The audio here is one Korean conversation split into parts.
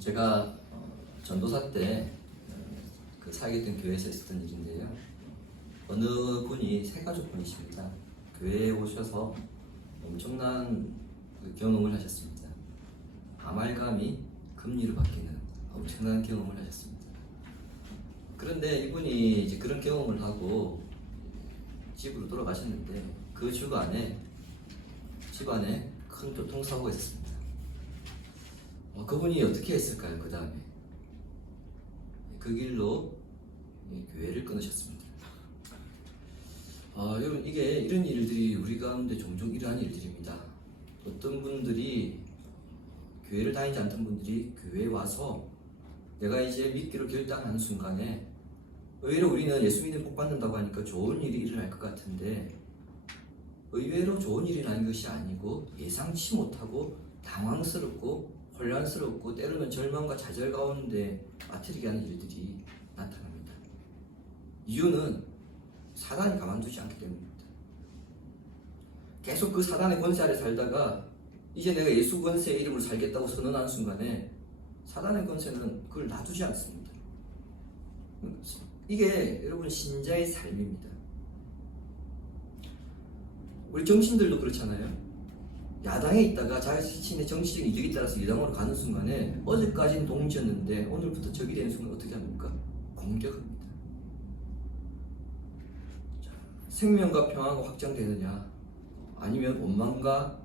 제가 전도사 때 그 사역했던 교회에서 있었던 일인데요. 어느 분이 세 가족분이십니다. 교회에 오셔서 엄청난 경험을 하셨습니다. 아말감이 금리로 바뀌는 엄청난 경험을 하셨습니다. 그런데 이분이 이제 그런 경험을 하고 집으로 돌아가셨는데 그 주간에 집안에 큰 교통사고가 있었습니다. 그분이 어떻게 했을까요? 그 다음에 그 길로 교회를 끊으셨습니다. 여러분, 이런 일들이 우리 가운데 종종 일어나는 일들입니다. 어떤 분들이 교회를 다니지 않던 분들이 교회에 와서 내가 이제 믿기로 결단하는 순간에 의외로 우리는 예수 믿는 복 받는다고 하니까 좋은 일이 일어날 것 같은데 의외로 좋은 일이 일어나는 것이 아니고 예상치 못하고 당황스럽고 혼란스럽고 때로는 절망과 좌절 가운데 빠뜨리게 하는 일들이 나타납니다. 이유는 사단이 가만두지 않기 때문입니다. 계속 그 사단의 권세 아래 살다가 이제 내가 예수 권세의 이름으로 살겠다고 선언하는 순간에 사단의 권세는 그걸 놔두지 않습니다. 이게 여러분 신자의 삶입니다. 우리 정치인들도 그렇잖아요. 야당에 있다가 자신의 정치적인 이득에 따라서 여당으로 가는 순간에 어제까지는 동지였는데 오늘부터 적이 되는 순간 어떻게 합니까? 공격합니다. 생명과 평화가 확장되느냐 아니면 원망과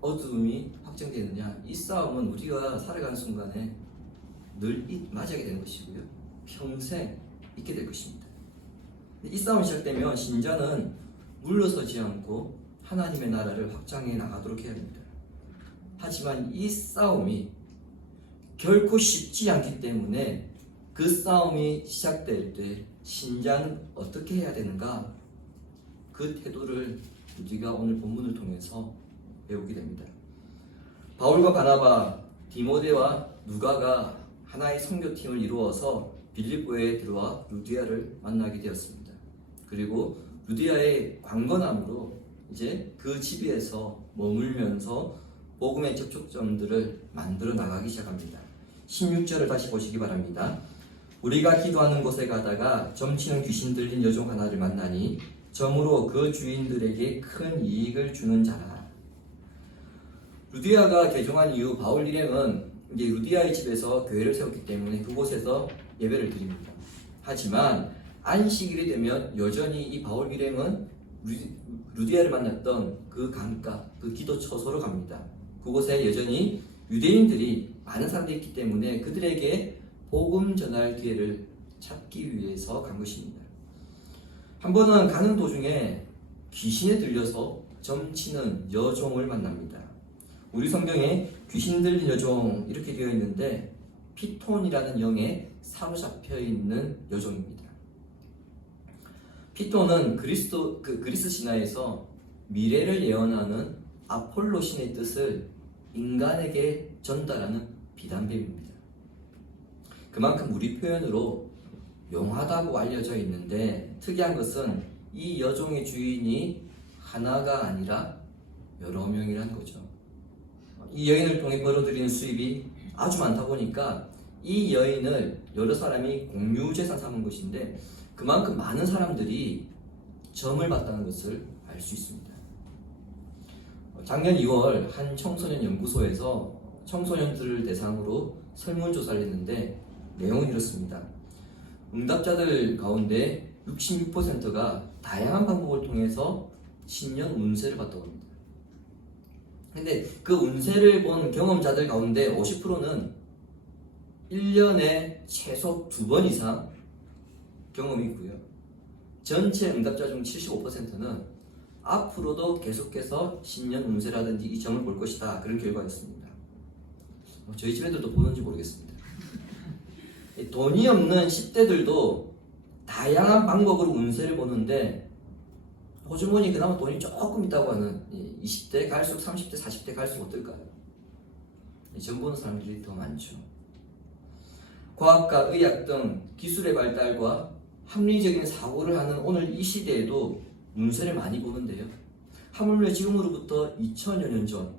어두움이 확장되느냐, 이 싸움은 우리가 살아가는 순간에 늘 맞이하게 되는 것이고요. 평생 있게 될 것입니다. 이 싸움이 시작되면 신자는 물러서지 않고 하나님의 나라를 확장해 나가도록 해야 합니다. 하지만 이 싸움이 결코 쉽지 않기 때문에 그 싸움이 시작될 때 신자는 어떻게 해야 되는가, 그 태도를 우리가 오늘 본문을 통해서 배우게 됩니다. 바울과 바나바, 디모데와 누가가 하나의 선교팀을 이루어서 빌립보에 들어와 루디아를 만나게 되었습니다. 그리고 루디아의 관건함으로 이제 그 집에서 머물면서 복음의 접촉점들을 만들어 나가기 시작합니다. 16절을 다시 보시기 바랍니다. 우리가 기도하는 곳에 가다가 점치는 귀신 들린 여종 하나를 만나니 점으로 그 주인들에게 큰 이익을 주는 자라. 루디아가 개종한 이후 바울 일행은 이제 루디아의 집에서 교회를 세웠기 때문에 그곳에서 예배를 드립니다. 하지만 안식일이 되면 여전히 이 바울 일행은 루디아를 만났던 그 강가, 그 기도 처소로 갑니다. 그곳에 여전히 유대인들이 많은 사람들이 있기 때문에 그들에게 복음 전할 기회를 찾기 위해서 간 것입니다. 한 번은 가는 도중에 귀신에 들려서 점치는 여종을 만납니다. 우리 성경에 귀신 들린 여종 이렇게 되어 있는데 피톤이라는 영에 사로잡혀 있는 여종입니다. 피톤은 그리스 신화에서 미래를 예언하는 아폴로 신의 뜻을 인간에게 전달하는 비단뱀입니다. 그만큼 우리 표현으로 용하다고 알려져 있는데 특이한 것은 이 여종의 주인이 하나가 아니라 여러 명이라는 거죠. 이 여인을 통해 벌어들이는 수입이 아주 많다 보니까 이 여인을 여러 사람이 공유재산 삼은 것인데 그만큼 많은 사람들이 점을 봤다는 것을 알 수 있습니다. 작년 2월 한 청소년 연구소에서 청소년들을 대상으로 설문조사를 했는데 내용은 이렇습니다. 응답자들 가운데 66%가 다양한 방법을 통해서 신년 운세를 봤다고 합니다. 근데 그 운세를 본 경험자들 가운데 50%는 1년에 최소 2번 이상 경험이 있고요. 전체 응답자 중 75%는 앞으로도 계속해서 신년 운세라든지 이 점을 볼 것이다, 그런 결과였습니다. 저희 집 애들도 보는지 모르겠습니다. 돈이 없는 10대들도 다양한 방법으로 운세를 보는데 호주머니 그나마 돈이 조금 있다고 하는 20대 갈수록 30대, 40대 갈수록 어떨까요? 점 보는 사람들이 더 많죠. 과학과 의학 등 기술의 발달과 합리적인 사고를 하는 오늘 이 시대에도 운세를 많이 보는데요. 하물며 지금으로부터 2000여 년 전,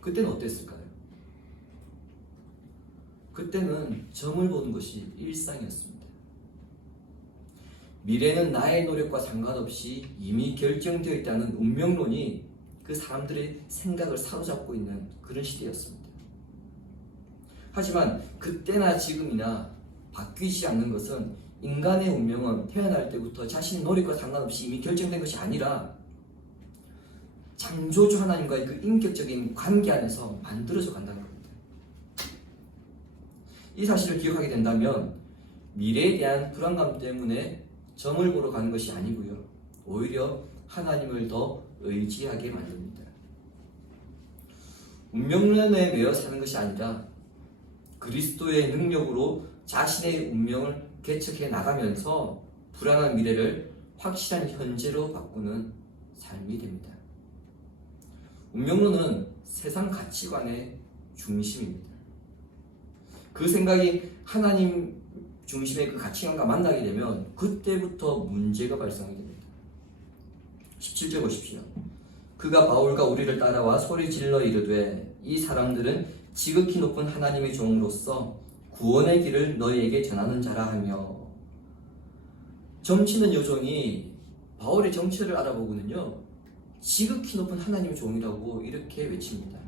그때는 어땠을까요? 그때는 점을 보는 것이 일상이었습니다. 미래는 나의 노력과 상관없이 이미 결정되어 있다는 운명론이 그 사람들의 생각을 사로잡고 있는 그런 시대였습니다. 하지만 그때나 지금이나 바뀌지 않는 것은 인간의 운명은 태어날 때부터 자신의 노력과 상관없이 이미 결정된 것이 아니라 창조주 하나님과의 그 인격적인 관계 안에서 만들어져 간다는 겁니다. 이 사실을 기억하게 된다면 미래에 대한 불안감 때문에 점을 보러 가는 것이 아니고요, 오히려 하나님을 더 의지하게 만듭니다. 운명론에 매여 사는 것이 아니라 그리스도의 능력으로 자신의 운명을 개척해 나가면서 불안한 미래를 확실한 현재로 바꾸는 삶이 됩니다. 운명론은 세상 가치관의 중심입니다. 그 생각이 하나님 중심의 그 가치관과 만나게 되면 그때부터 문제가 발생하게 됩니다. 17절 보십시오. 그가 바울과 우리를 따라와 소리 질러 이르되 이 사람들은 지극히 높은 하나님의 종으로서 구원의 길을 너희에게 전하는 자라 하며. 점치는 요종이 바울의 정체를 알아보고는요, 지극히 높은 하나님의 종이라고 이렇게 외칩니다.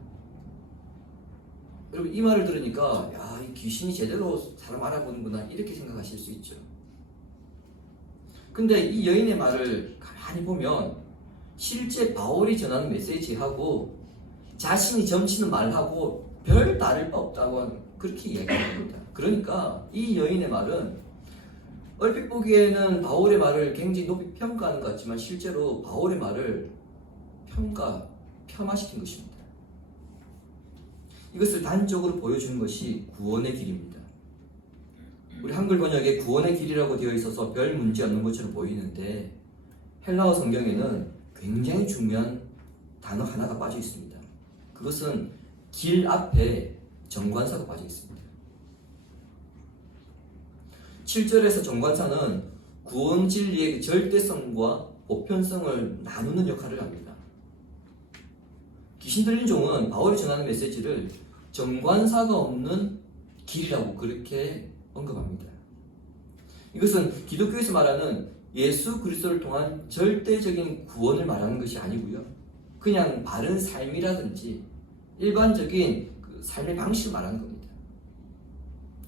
여러분, 이 말을 들으니까 야, 이 귀신이 제대로 사람 알아보는구나 이렇게 생각하실 수 있죠. 근데 이 여인의 말을 가만히 보면 실제 바울이 전하는 메시지하고 자신이 점치는 말하고 별 다를 바 없다고 그렇게 이야기합니다. 그러니까 이 여인의 말은 얼핏 보기에는 바울의 말을 굉장히 높이 평가하는 것 같지만 실제로 바울의 말을 폄하시킨 것입니다. 이것을 단적으로 보여주는 것이 구원의 길입니다. 우리 한글 번역에 구원의 길이라고 되어 있어서 별 문제 없는 것처럼 보이는데 헬라어 성경에는 굉장히 중요한 단어 하나가 빠져 있습니다. 그것은 길 앞에 정관사가 빠져 있습니다. 7절에서 정관사는 구원 진리의 절대성과 보편성을 나누는 역할을 합니다. 귀신 들린 종은 바울이 전하는 메시지를 정관사가 없는 길이라고 그렇게 언급합니다. 이것은 기독교에서 말하는 예수 그리스도를 통한 절대적인 구원을 말하는 것이 아니고요, 그냥 바른 삶이라든지 일반적인 그 삶의 방식을 말하는 겁니다.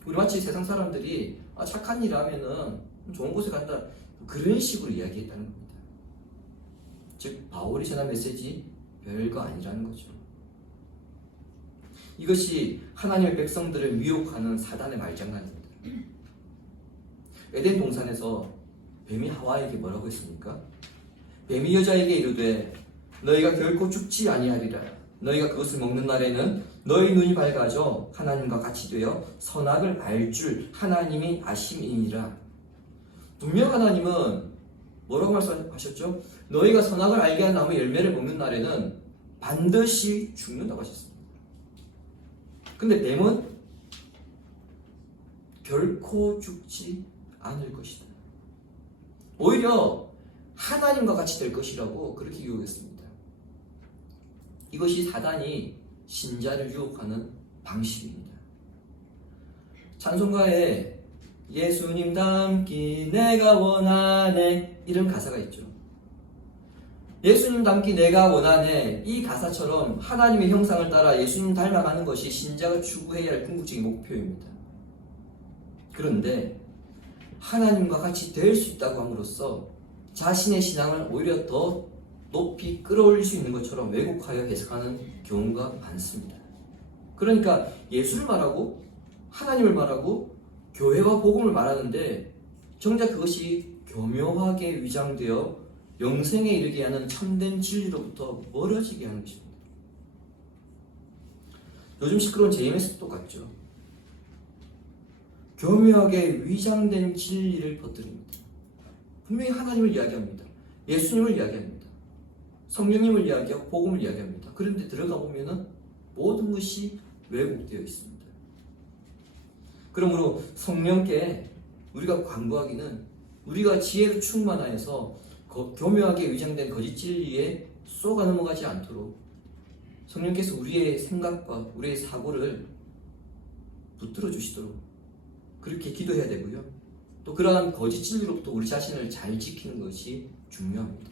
우리 마치 세상 사람들이 착한 일 하면은 좋은 곳에 간다, 그런 식으로 이야기했다는 겁니다. 즉 바울이 전한 메시지 별거 아니라는 거죠. 이것이 하나님의 백성들을 미혹하는 사단의 말장난입니다. 에덴 동산에서 뱀이 하와에게 뭐라고 했습니까? 뱀이 여자에게 이르되 너희가 결코 죽지 아니하리라. 너희가 그것을 먹는 날에는 너희 눈이 밝아져 하나님과 같이 되어 선악을 알 줄 하나님이 아심이니라. 분명 하나님은 뭐라고 말씀하셨죠? 너희가 선악을 알게 하는 나무 열매를 먹는 날에는 반드시 죽는다고 하셨습니다. 근데 뱀은 결코 죽지 않을 것이다. 오히려 하나님과 같이 될 것이라고 그렇게 유혹했습니다. 이것이 사단이 신자를 유혹하는 방식입니다. 찬송가에 예수님 닮기 내가 원하네 이런 가사가 있죠. 예수님 닮기 내가 원하네, 이 가사처럼 하나님의 형상을 따라 예수님 닮아가는 것이 신자가 추구해야 할 궁극적인 목표입니다. 그런데 하나님과 같이 될 수 있다고 함으로써 자신의 신앙을 오히려 더 높이 끌어올릴 수 있는 것처럼 왜곡하여 해석하는 경우가 많습니다. 그러니까 예수를 말하고 하나님을 말하고 교회와 복음을 말하는데 정작 그것이 교묘하게 위장되어 영생에 이르게 하는 참된 진리로부터 멀어지게 하는 것입니다. 요즘 시끄러운 JMS도 똑같죠. 교묘하게 위장된 진리를 퍼뜨립니다. 분명히 하나님을 이야기합니다. 예수님을 이야기합니다. 성령님을 이야기하고 복음을 이야기합니다. 그런데 들어가 보면은 모든 것이 왜곡되어 있습니다. 그러므로 성령께 우리가 간구하기는 우리가 지혜로 충만하여서 교묘하게 위장된 거짓 진리에 쏘가 넘어가지 않도록 성령께서 우리의 생각과 우리의 사고를 붙들어 주시도록 그렇게 기도해야 되고요. 또 그러한 거짓 진리로부터 우리 자신을 잘 지키는 것이 중요합니다.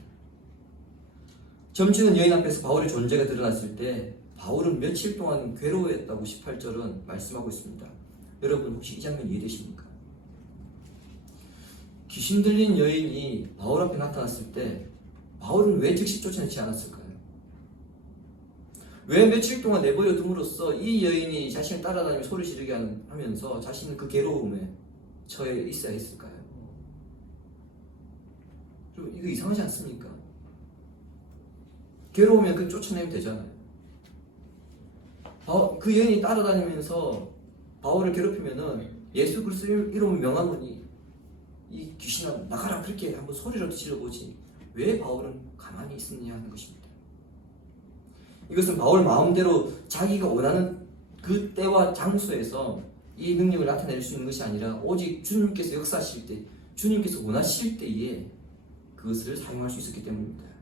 점치는 여인 앞에서 바울의 존재가 드러났을 때 바울은 며칠 동안 괴로워했다고 18절은 말씀하고 있습니다. 여러분 혹시 이 장면 이해되십니까? 귀신 들린 여인이 바울 앞에 나타났을 때 바울은 왜 즉시 쫓아내지 않았을까요? 왜 며칠 동안 내버려 둠으로써 이 여인이 자신을 따라다니며 소리 지르게 하면서 자신은 그 괴로움에 처해 있어야 했을까요? 그리고 이거 이상하지 않습니까? 괴로우면 그 쫓아내면 되잖아요. 그 여인이 따라다니면서 바울을 괴롭히면은 예수 그리스도 이름을 명하노니 이 귀신아 나가라 그렇게 한번 소리라도 질러보지 왜 바울은 가만히 있었느냐 하는 것입니다. 이것은 바울 마음대로 자기가 원하는 그 때와 장소에서 이 능력을 나타낼 수 있는 것이 아니라 오직 주님께서 역사하실 때, 주님께서 원하실 때에 그것을 사용할 수 있었기 때문입니다.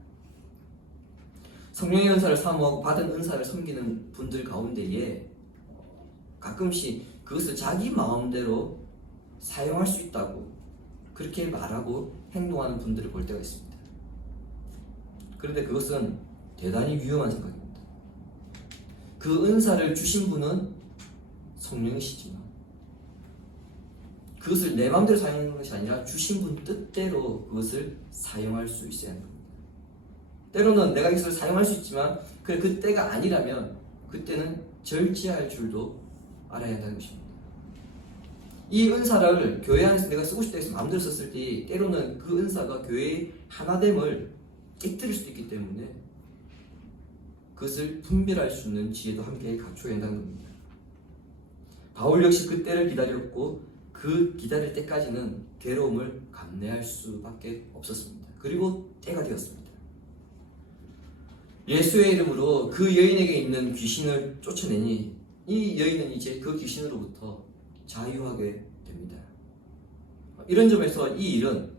성령의 은사를 사모하고 받은 은사를 섬기는 분들 가운데에 가끔씩 그것을 자기 마음대로 사용할 수 있다고 그렇게 말하고 행동하는 분들을 볼 때가 있습니다. 그런데 그것은 대단히 위험한 생각입니다. 그 은사를 주신 분은 성령이시지만 그것을 내 마음대로 사용하는 것이 아니라 주신 분 뜻대로 그것을 사용할 수 있어야 하는 겁니다. 때로는 내가 이것을 사용할 수 있지만 그 때가 아니라면 그때는 절제할 줄도 알아야 한다는 것입니다. 이 은사를 교회 안에서 내가 쓰고 싶다 해서 마음대로 썼을 때 때로는 그 은사가 교회의 하나됨을 깨뜨릴 수도 있기 때문에 그것을 분별할 수 있는 지혜도 함께 갖춰야 한다는 겁니다. 바울 역시 그 때를 기다렸고 그 기다릴 때까지는 괴로움을 감내할 수밖에 없었습니다. 그리고 때가 되었습니다. 예수의 이름으로 그 여인에게 있는 귀신을 쫓아내니 이 여인은 이제 그 귀신으로부터 자유하게 됩니다. 이런 점에서 이 일은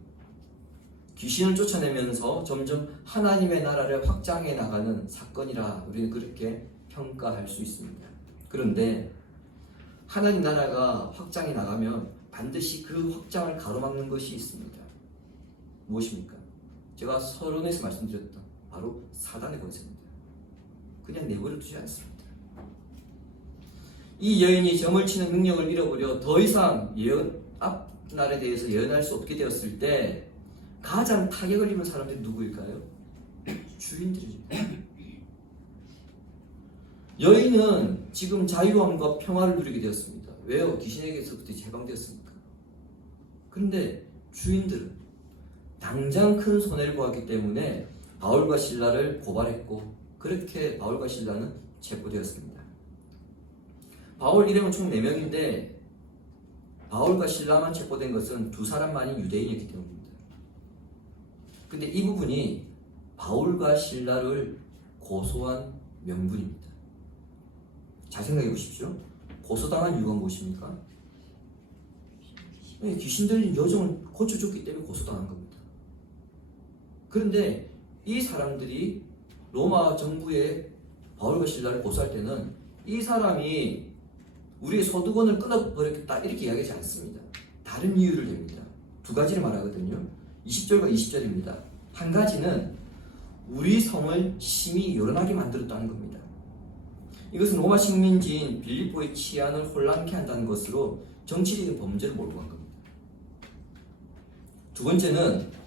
귀신을 쫓아내면서 점점 하나님의 나라를 확장해 나가는 사건이라 우리는 그렇게 평가할 수 있습니다. 그런데 하나님 나라가 확장해 나가면 반드시 그 확장을 가로막는 것이 있습니다. 무엇입니까? 제가 서론에서 말씀드렸던 바로 사단의 권세입니다. 그냥 내버려 두지 않습니다. 이 여인이 점을 치는 능력을 잃어버려 더 이상 앞날에 대해서 예언할 수 없게 되었을 때 가장 타격을 입은 사람들이 누구일까요? 주인들입니다. 여인은 지금 자유함과 평화를 누리게 되었습니다. 왜요? 귀신에게서부터 해방되었습니까? 그런데 주인들은 당장 큰 손해를 보았기 때문에 바울과 실라를 고발했고 그렇게 바울과 실라는 체포되었습니다. 바울 일행은 총 4명인데 바울과 실라만 체포된 것은 2사람만이 유대인이었기 때문입니다. 근데 이 부분이 바울과 실라를 고소한 명분입니다. 잘 생각해 보십시오. 고소당한 이유가 무엇입니까? 귀신 들린 여종을 고쳐줬기 때문에 고소당한 겁니다. 그런데 이 사람들이 로마 정부에 바울과 실라를 고소할 때는 이 사람이 우리의 소득원을 끊어버렸다 이렇게 이야기하지 않습니다. 다른 이유를 냅니다. 2가지를 말하거든요. 20절과 20절입니다. 한 가지는 우리 성을 심히 요란하게 만들었다는 겁니다. 이것은 로마 식민지인 빌립보의 치안을 혼란케 한다는 것으로 정치적인 범죄를 몰고 간 겁니다. 2번째는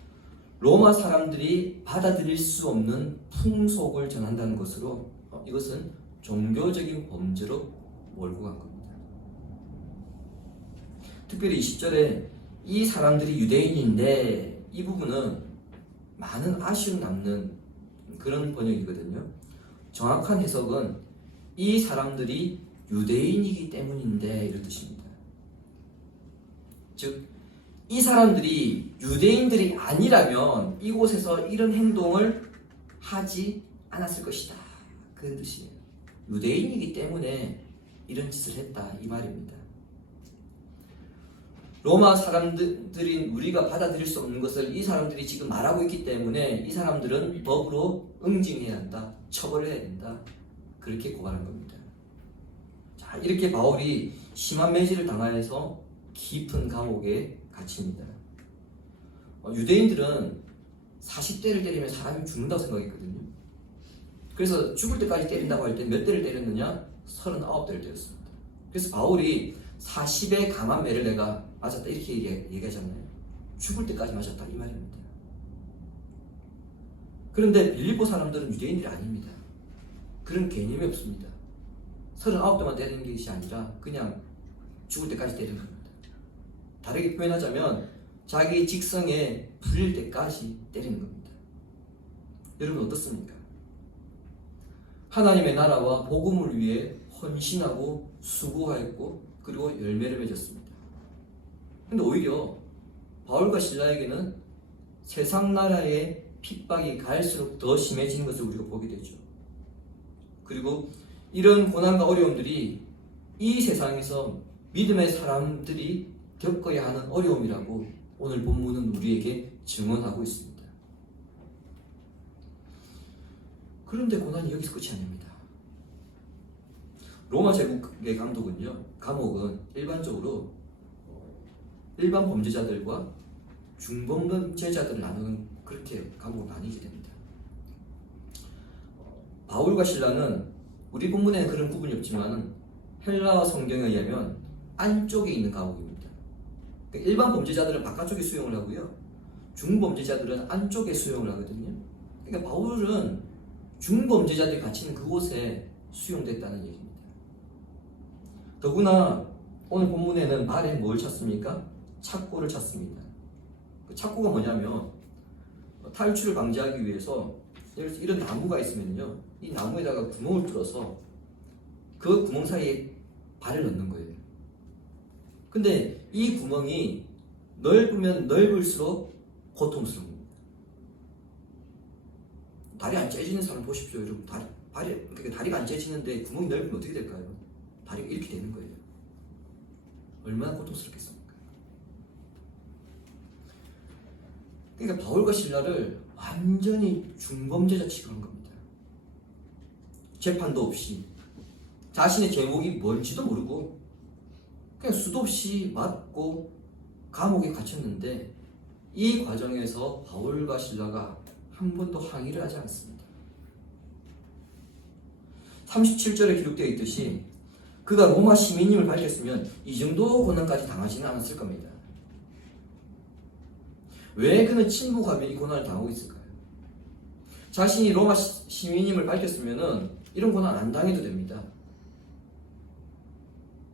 로마 사람들이 받아들일 수 없는 풍속을 전한다는 것으로 이것은 종교적인 범죄로 몰고 간 겁니다. 특별히 20절에 이 사람들이 유대인인데 이 부분은 많은 아쉬움 남는 그런 번역이거든요. 정확한 해석은 이 사람들이 유대인이기 때문인데 이런 뜻입니다. 즉 이 사람들이 유대인들이 아니라면 이곳에서 이런 행동을 하지 않았을 것이다. 그런 뜻이에요. 유대인이기 때문에 이런 짓을 했다 이 말입니다. 로마 사람들인 우리가 받아들일 수 없는 것을 이 사람들이 지금 말하고 있기 때문에 이 사람들은 법으로 응징해야 한다. 처벌해야 된다. 그렇게 고발한 겁니다. 자, 이렇게 바울이 심한 매질을 당하여서 깊은 감옥에 갇힙니다. 유대인들은 40대를 때리면 사람이 죽는다고 생각했거든요. 그래서 죽을 때까지 때린다고 할 때 몇 대를 때렸느냐? 39대를 때렸습니다. 그래서 바울이 40의 강한 매를 내가 맞았다 이렇게 얘기하잖아요. 죽을 때까지 맞았다 이 말입니다. 그런데 빌립보 사람들은 유대인들이 아닙니다. 그런 개념이 없습니다. 39대만 때리는 것이 아니라 그냥 죽을 때까지 때리는 겁니다. 다르게 표현하자면 자기 직성에 풀릴 때까지 때리는 겁니다. 여러분 어떻습니까? 하나님의 나라와 복음을 위해 헌신하고 수고하였고 그리고 열매를 맺었습니다. 근데 오히려 바울과 실라에게는 세상 나라의 핍박이 갈수록 더 심해지는 것을 우리가 보게 되죠. 그리고 이런 고난과 어려움들이 이 세상에서 믿음의 사람들이 겪어야 하는 어려움이라고 오늘 본문은 우리에게 증언하고 있습니다. 그런데 고난이 여기서 끝이 아닙니다. 로마 제국의 감옥은 일반적으로 일반 범죄자들과 중범 범죄자들을 나누는 그렇게 감옥을 나뉘게 됩니다. 바울과 실라는 우리 본문에는 그런 구분이 없지만 헬라어 성경에 의하면 안쪽에 있는 감옥입니다. 그러니까 일반 범죄자들은 바깥쪽에 수용을 하고요. 중범죄자들은 안쪽에 수용을 하거든요. 그러니까 바울은 중범죄자들이 갇히는 그곳에 수용됐다는 얘기입니다. 더구나 오늘 본문에는 발에 뭘 찾습니까? 착고를 찾습니다. 그 착고가 뭐냐면 탈출을 방지하기 위해서 이런 나무가 있으면요, 이 나무에다가 구멍을 뚫어서 그 구멍 사이에 발을 넣는 거예요. 근데 이 구멍이 넓으면 넓을수록 고통스러운 겁니다. 다리 안 째지는 사람 보십시오, 여러분. 다리가 안 째지는데 구멍이 넓으면 어떻게 될까요? 다리가 이렇게 되는 거예요. 얼마나 고통스럽겠습니까? 그러니까 바울과 실라를 완전히 중범죄자 취급한 겁니다. 재판도 없이 자신의 제목이 뭔지도 모르고 그냥 수도 없이 맞고 감옥에 갇혔는데 이 과정에서 바울과 실라가 한 번도 항의를 하지 않습니다. 37절에 기록되어 있듯이 그가 로마 시민임을 밝혔으면 이 정도 고난까지 당하지는 않았을 겁니다. 왜 그는 침묵하며 이 고난을 당하고 있을까요? 자신이 로마 시민임을 밝혔으면 이런 고난 안 당해도 됩니다.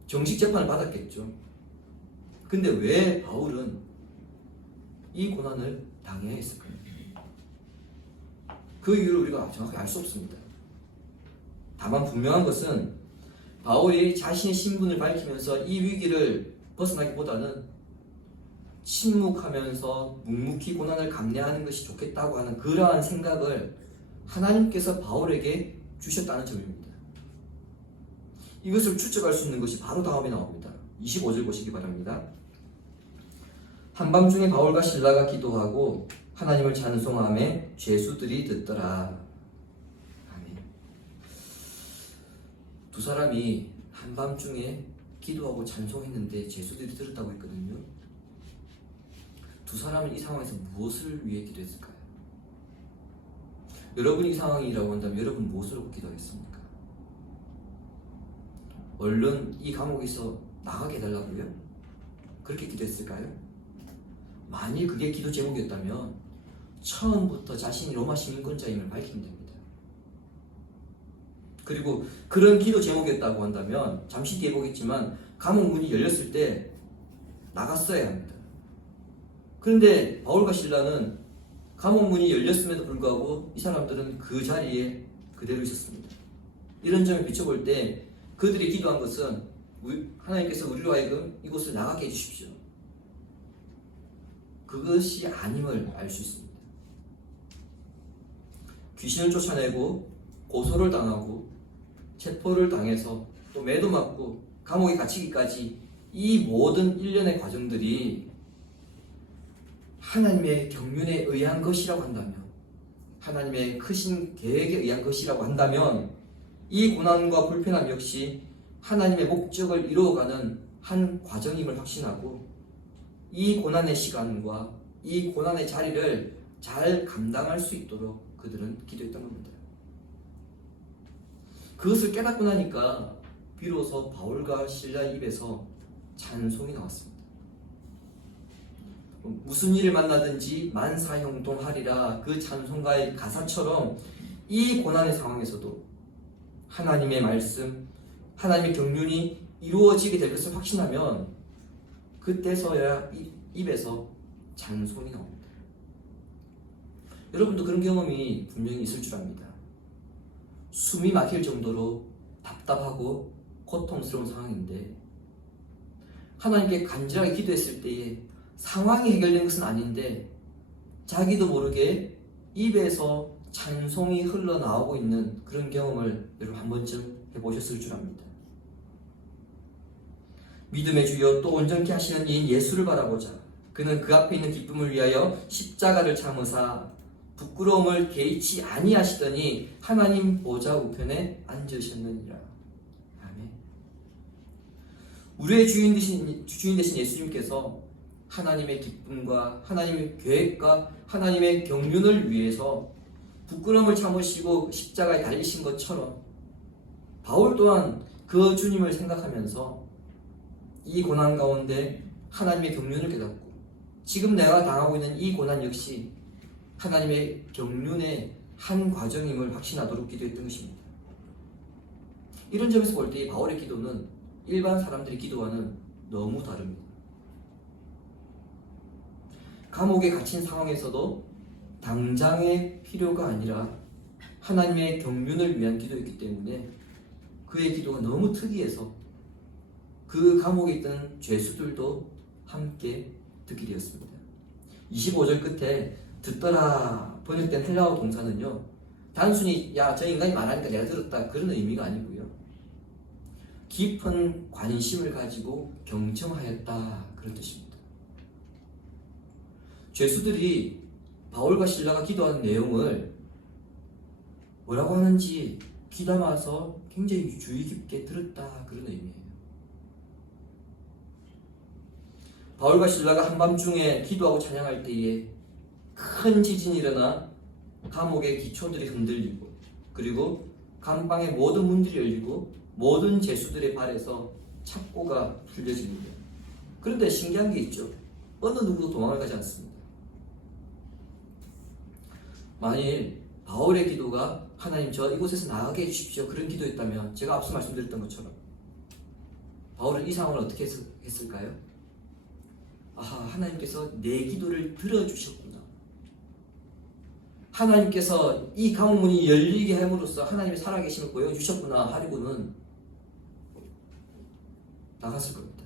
정식 재판을 받았겠죠. 근데 왜 바울은 이 고난을 당해야 했을까요? 그 이유를 우리가 정확히 알 수 없습니다. 다만 분명한 것은 바울이 자신의 신분을 밝히면서 이 위기를 벗어나기보다는 침묵하면서 묵묵히 고난을 감내하는 것이 좋겠다고 하는 그러한 생각을 하나님께서 바울에게 주셨다는 점입니다. 이것을 추측할 수 있는 것이 바로 다음에 나옵니다. 25절 보시기 바랍니다. 한밤중에 바울과 실라가 기도하고 하나님을 찬송하며 죄수들이 듣더라. 아멘. 두 사람이 한밤중에 기도하고 찬송했는데 죄수들이 들었다고 했거든요. 두 사람은 이 상황에서 무엇을 위해 기도했을까요? 여러분이 이 상황이라고 한다면 여러분 무엇으로 기도하겠습니까? 얼른 이 감옥에서 나가게 해달라고요? 그렇게 기도했을까요? 만일 그게 기도 제목이었다면 처음부터 자신이 로마 시민권자임을 밝히면 됩니다. 그리고 그런 기도 제목이었다고 한다면 잠시 뒤에 보겠지만 감옥 문이 열렸을 때 나갔어야 합니다. 그런데 바울과 실라는 감옥 문이 열렸음에도 불구하고 이 사람들은 그 자리에 그대로 있었습니다. 이런 점을 비춰볼 때 그들이 기도한 것은 하나님께서 우리로 하여금 이곳을 나가게 해주십시오. 그것이 아님을 알 수 있습니다. 귀신을 쫓아내고 고소를 당하고 체포를 당해서 또 매도 맞고 감옥에 갇히기까지 이 모든 일련의 과정들이 하나님의 경륜에 의한 것이라고 한다면, 하나님의 크신 계획에 의한 것이라고 한다면 이 고난과 불편함 역시 하나님의 목적을 이루어가는 한 과정임을 확신하고 이 고난의 시간과 이 고난의 자리를 잘 감당할 수 있도록 그들은 기도했던 겁니다. 그것을 깨닫고 나니까 비로소 바울과 실라 입에서 찬송이 나왔습니다. 무슨 일을 만나든지 만사형통하리라, 그 찬송가의 가사처럼 이 고난의 상황에서도 하나님의 말씀, 하나님의 경륜이 이루어지게 될 것을 확신하면 그때서야 입에서 찬송이 나옵니다. 여러분도 그런 경험이 분명히 있을 줄 압니다. 숨이 막힐 정도로 답답하고 고통스러운 상황인데 하나님께 간절하게 기도했을 때에 상황이 해결된 것은 아닌데 자기도 모르게 입에서 찬송이 흘러나오고 있는 그런 경험을 여러분 한 번쯤 해보셨을 줄 압니다. 믿음의 주여 또 온전케 하시는 이인 예수를 바라보자. 그는 그 앞에 있는 기쁨을 위하여 십자가를 참으사 부끄러움을 개의치 아니하시더니 하나님 보좌 우편에 앉으셨느니라. 아멘. 우리의 주인 되신 예수님께서 하나님의 기쁨과 하나님의 계획과 하나님의 경륜을 위해서 부끄러움을 참으시고 십자가에 달리신 것처럼 바울 또한 그 주님을 생각하면서 이 고난 가운데 하나님의 경륜을 깨닫고 지금 내가 당하고 있는 이 고난 역시 하나님의 경륜의 한 과정임을 확신하도록 기도했던 것입니다. 이런 점에서 볼 때 바울의 기도는 일반 사람들이 기도와는 너무 다릅니다. 감옥에 갇힌 상황에서도 당장의 필요가 아니라 하나님의 경륜을 위한 기도였기 때문에 그의 기도가 너무 특이해서 그 감옥에 있던 죄수들도 함께 듣게 되었습니다. 25절 끝에 듣더라 번역된 헬라어 동사는요, 단순히 야 저 인간이 말하니까 내가 들었다 그런 의미가 아니고요, 깊은 관심을 가지고 경청하였다 그런 뜻입니다. 죄수들이 바울과 실라가 기도하는 내용을 뭐라고 하는지 귀담아서 굉장히 주의 깊게 들었다 그런 의미예요. 바울과 실라가 한밤중에 기도하고 찬양할 때에 큰 지진이 일어나 감옥의 기초들이 흔들리고 그리고 감방의 모든 문들이 열리고 모든 죄수들의 발에서 착고가 풀려집니다. 그런데 신기한 게 있죠. 어느 누구도 도망을 가지 않습니다. 만일 바울의 기도가 하나님 저 이곳에서 나가게 해주십시오 그런 기도였다면 제가 앞서 말씀드렸던 것처럼 바울은 이 상황을 어떻게 했을까요? 아하, 하나님께서 내 기도를 들어주셨구나. 하나님께서 이 감옥문이 열리게 함으로써 하나님의 살아계심을 보여주셨구나 하려고는 나갔을 겁니다.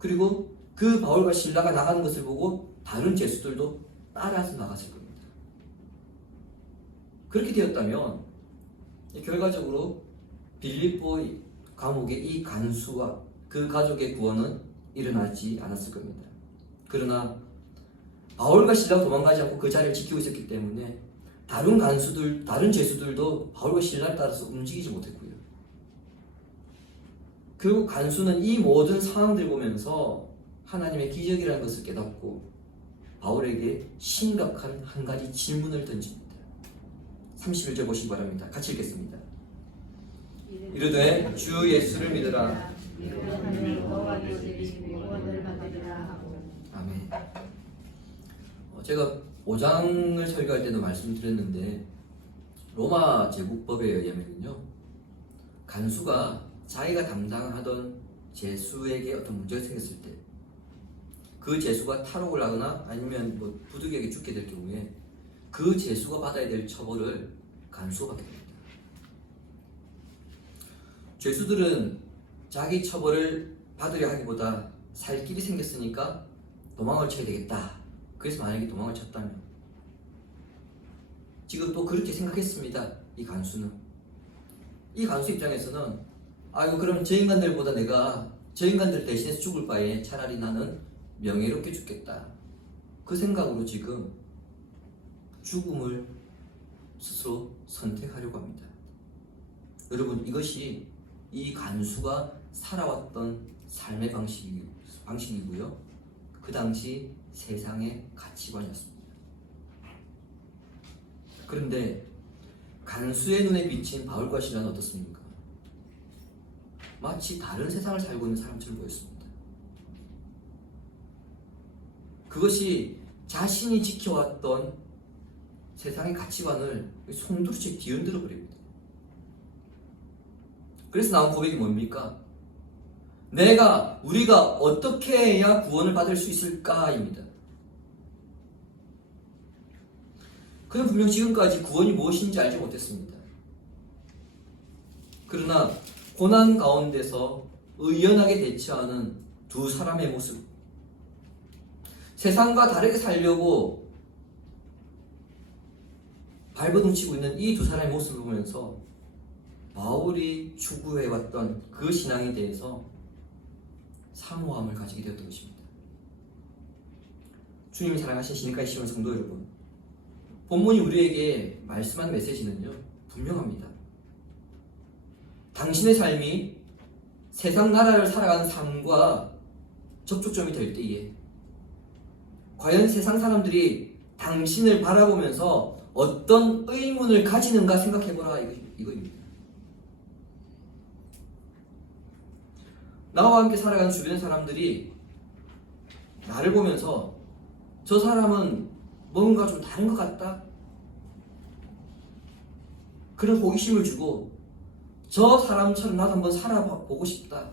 그리고 그 바울과 실라가 나가는 것을 보고 다른 죄수들도 따라서 나갔을 겁니다. 그렇게 되었다면 결과적으로 빌립보 감옥의 이 간수와 그 가족의 구원은 일어나지 않았을 겁니다. 그러나 바울과 실라가 도망가지 않고 그 자리를 지키고 있었기 때문에 다른 간수들, 다른 죄수들도 바울과 실라를 따라서 움직이지 못했고요. 결국 간수는 이 모든 상황들을 보면서 하나님의 기적이라는 것을 깨닫고 바울에게 심각한 한 가지 질문을 던집니다. 31절 보시기 바랍니다. 같이 읽겠습니다. 이르되 주 예수를 믿으라. 아멘. 제가 5장을 설교할 때도 말씀드렸는데 로마 제국법에 의하면요, 간수가 자기가 담당하던 죄수에게 어떤 문제가 생겼을 때 그 죄수가 탈옥을 하거나 아니면 뭐 부득이하게 죽게 될 경우에 그 죄수가 받아야 될 처벌을 간수가 받게 됩니다. 죄수들은 자기 처벌을 받으려 하기보다 살 길이 생겼으니까 도망을 쳐야 되겠다. 그래서 만약에 도망을 쳤다면 지금 또 그렇게 생각했습니다. 이 간수는. 이 간수 입장에서는 아이고 그러면 저 인간들보다 내가 저 인간들 대신해서 죽을 바에 차라리 나는 명예롭게 죽겠다. 그 생각으로 지금 죽음을 스스로 선택하려고 합니다. 여러분, 이것이 이 간수가 살아왔던 삶의 방식이고요. 그 당시 세상의 가치관이었습니다. 그런데 간수의 눈에 비친 바울과 실라는 어떻습니까? 마치 다른 세상을 살고 있는 사람처럼 보였습니다. 그것이 자신이 지켜왔던 세상의 가치관을 송두리째 뒤흔들어 버립니다. 그래서 나온 고백이 뭡니까? 우리가 어떻게 해야 구원을 받을 수 있을까입니다. 그는 분명 지금까지 구원이 무엇인지 알지 못했습니다. 그러나 고난 가운데서 의연하게 대처하는 두 사람의 모습, 세상과 다르게 살려고 발버둥치고 있는 이 두 사람의 모습을 보면서 바울이 추구해왔던 그 신앙에 대해서 사모함을 가지게 되었던 것입니다. 주님이 사랑하신 신인가의 시온 성도 여러분, 본문이 우리에게 말씀한 메시지는요, 분명합니다. 당신의 삶이 세상 나라를 살아가는 삶과 접촉점이 될 때에 과연 세상 사람들이 당신을 바라보면서 어떤 의문을 가지는가 생각해보라, 이거입니다. 나와 함께 살아가는 주변의 사람들이 나를 보면서 저 사람은 뭔가 좀 다른 것 같다? 그런 호기심을 주고 저 사람처럼 나도 한번 살아보고 싶다.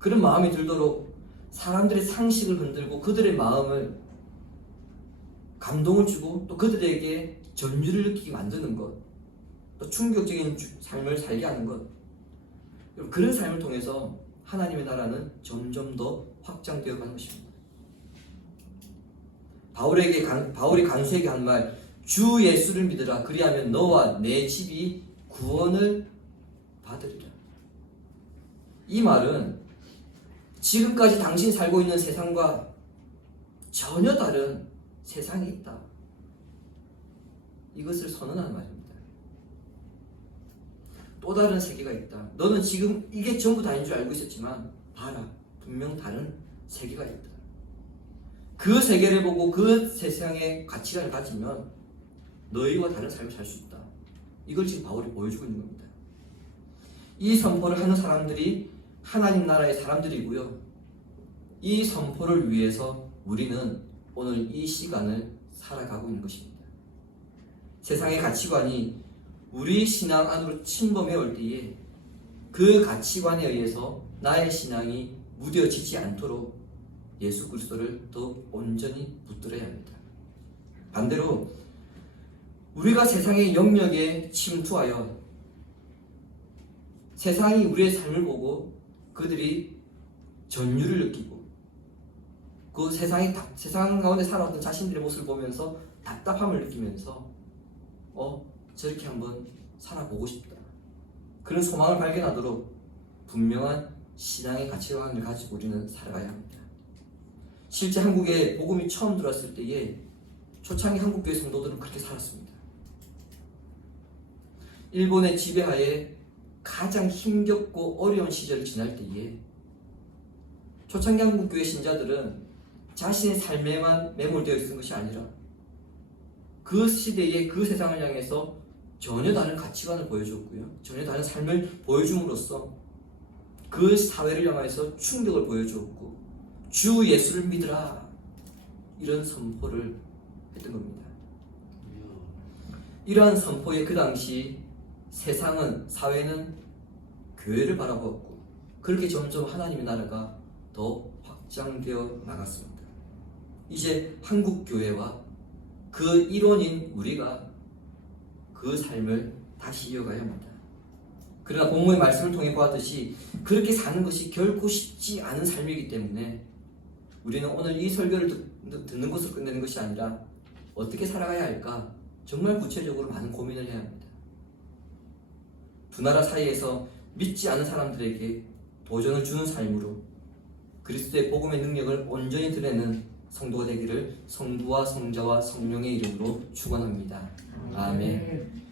그런 마음이 들도록 사람들의 상식을 흔들고 그들의 마음을 감동을 주고 또 그들에게 전율을 느끼게 만드는 것, 또 충격적인 삶을 살게 하는 것, 그런 삶을 통해서 하나님의 나라는 점점 더 확장되어 가는 것입니다. 바울이 간수에게 한 말, 주 예수를 믿으라. 그리하면 너와 내 집이 구원을 받으리라. 이 말은 지금까지 당신이 살고 있는 세상과 전혀 다른 세상이 있다, 이것을 선언하는 말입니다. 또 다른 세계가 있다. 너는 지금 이게 전부 다인 줄 알고 있었지만 봐라, 분명 다른 세계가 있다. 그 세계를 보고 그 세상의 가치관을 가지면 너희와 다른 삶을 살 수 있다. 이걸 지금 바울이 보여주고 있는 겁니다. 이 선포를 하는 사람들이 하나님 나라의 사람들이고요. 이 선포를 위해서 우리는 오늘 이 시간을 살아가고 있는 것입니다. 세상의 가치관이 우리 신앙 안으로 침범해 올 때에 그 가치관에 의해서 나의 신앙이 무뎌지지 않도록 예수 그리스도를 더욱 온전히 붙들어야 합니다. 반대로 우리가 세상의 영역에 침투하여 세상이 우리의 삶을 보고 그들이 전율을 느끼고 그 세상 가운데 살아왔던 자신들의 모습을 보면서 답답함을 느끼면서 저렇게 한번 살아보고 싶다, 그런 소망을 발견하도록 분명한 신앙의 가치관을 가지고 우리는 살아가야 합니다. 실제 한국에 복음이 처음 들어왔을 때에 초창기 한국교회 성도들은 그렇게 살았습니다. 일본의 지배하에 가장 힘겹고 어려운 시절을 지날 때에 초창기 한국교회 신자들은 자신의 삶에만 매몰되어 있는 것이 아니라 그 시대의 그 세상을 향해서 전혀 다른 가치관을 보여줬고요, 전혀 다른 삶을 보여줌으로써 그 사회를 향해서 충격을 보여주었고 주 예수를 믿으라, 이런 선포를 했던 겁니다. 이러한 선포에 그 당시 사회는 교회를 바라보았고 그렇게 점점 하나님의 나라가 더 확장되어 나갔습니다. 이제 한국교회와 그 일원인 우리가 그 삶을 다시 이어가야 합니다. 그러나 본문의 말씀을 통해 보았듯이 그렇게 사는 것이 결코 쉽지 않은 삶이기 때문에 우리는 오늘 이 설교를 듣는 것으로 끝내는 것이 아니라 어떻게 살아가야 할까 정말 구체적으로 많은 고민을 해야 합니다. 두 나라 사이에서 믿지 않은 사람들에게 도전을 주는 삶으로 그리스도의 복음의 능력을 온전히 드러내는 성도가 되기를 성부와 성자와 성령의 이름으로 축원합니다. 아멘.